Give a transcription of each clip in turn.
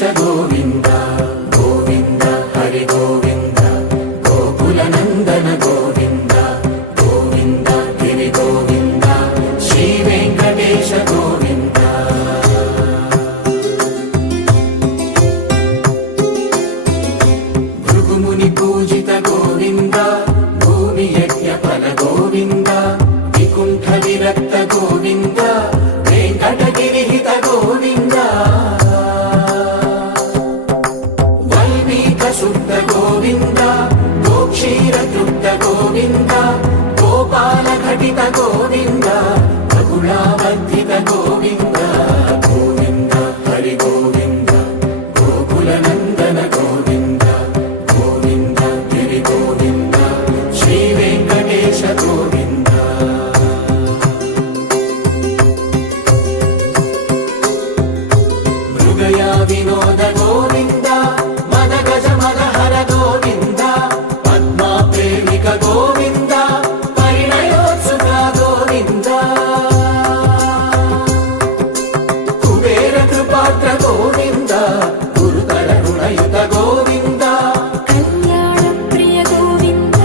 వెంకటేశ గోవింద గోవింద హరి గోవింద గోకుల నందన గోవింద గోవింద గిరి గోవింద శ్రీ వెంకటేశ గోవింద భృగుముని పూజిత గోవింద భూమి యజ్ఞ ఫల గోవింద వికుంఠ విరక్త గోవింద వెంకటగిరిహిత గోవింద వల్మీక శుద్ధ గోవింద గోక్షీర తృప్త గోవింద గోపాల ఘటిత గోవింద బహుళావర్ధిత గోవింద గోవింద హరి గోవింద గోకుల నందన గోవింద గోవింద గిరి గోవింద శ్రీ వెంకటేశ గోవింద వినోద గోవింద మద గజ మద హర గోవింద పద్మా ప్రేమిక గోవింద పరిణయోత్సుక గోవింద కుబేర కృపాత్ర గోవింద గురుతర రుణయుత గోవింద కళ్యాణ ప్రియ గోవింద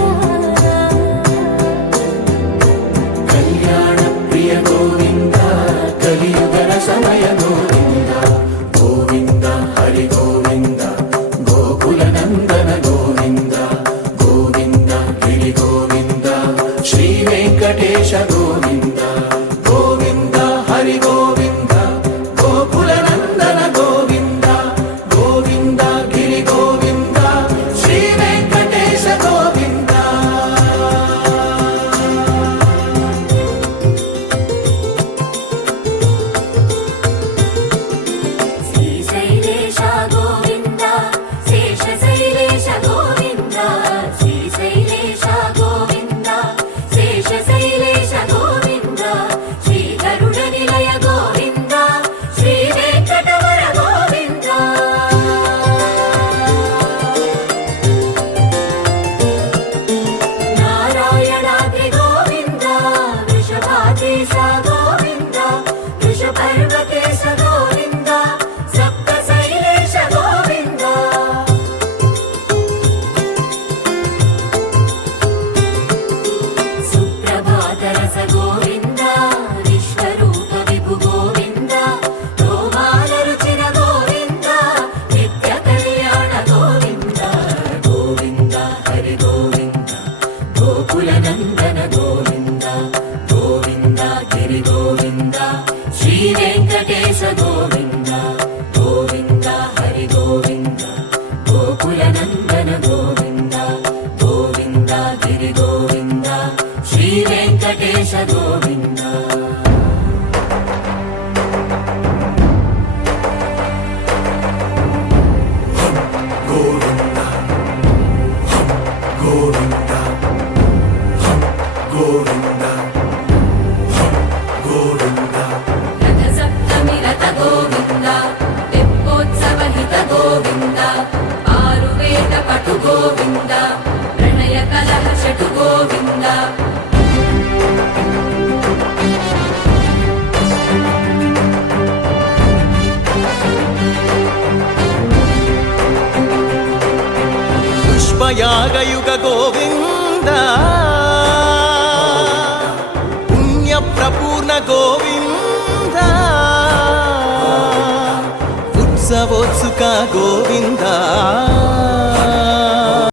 కళ్యాణ ప్రియ గోవింద కలియుగ సమయ గోవింద గోవింద హరి గోవింద గోకుల నందన గోవింద గోవింద గిరి గోవింద శ్రీ వెంకటేశ గోవింద గోవింద హరి గోవింద గోకుల నందన గోవింద గోవింద గిరి గోవింద శ్రీ వెంకటేశ గోవింద శ్రీశైలేశ గోవింద శేషశైలేశ గోవింద శ్రీశైలేశ గోవింద శేషశైలేశ గోవింద శ్రీ గరుడ నిలయ గోవింద శ్రీ వెంకటవర గోవింద నారాయణాద్రి గోవింద వృషభాదేశ గోవింద వృషపర్వతేశ గోవింద సప్తశైలేశ గోవింద సుప్రభాతరస గోవింద విశ్వరూప విభు గోవింద గోమాల రుచిర గోవింద నిత్య కళ్యాణ గోవింద గోవింద హరి గోవింద గోకుల నందన గోవింద గోవింద గిరి గోవింద శ్రీ వెంకటేశ గోవింద గోవింద హరి గోవింద గోకుల నందన గోవింద గోవింద గిరి గోవింద శ్రీ వెంకటేశ గోవింద గోవింద గోవింద గోవింద గోవింద రథ సప్తమి రథ గోవింద తెప్పోత్సవ హిత గోవింద ఆరువేద పటు గోవింద ప్రణయ కలహ షటు గోవింద పుష్పయాగయుగ గోవింద పుణ్య ప్రపూర్ణ గోవింద ఉత్సవోత్సుక గోవింద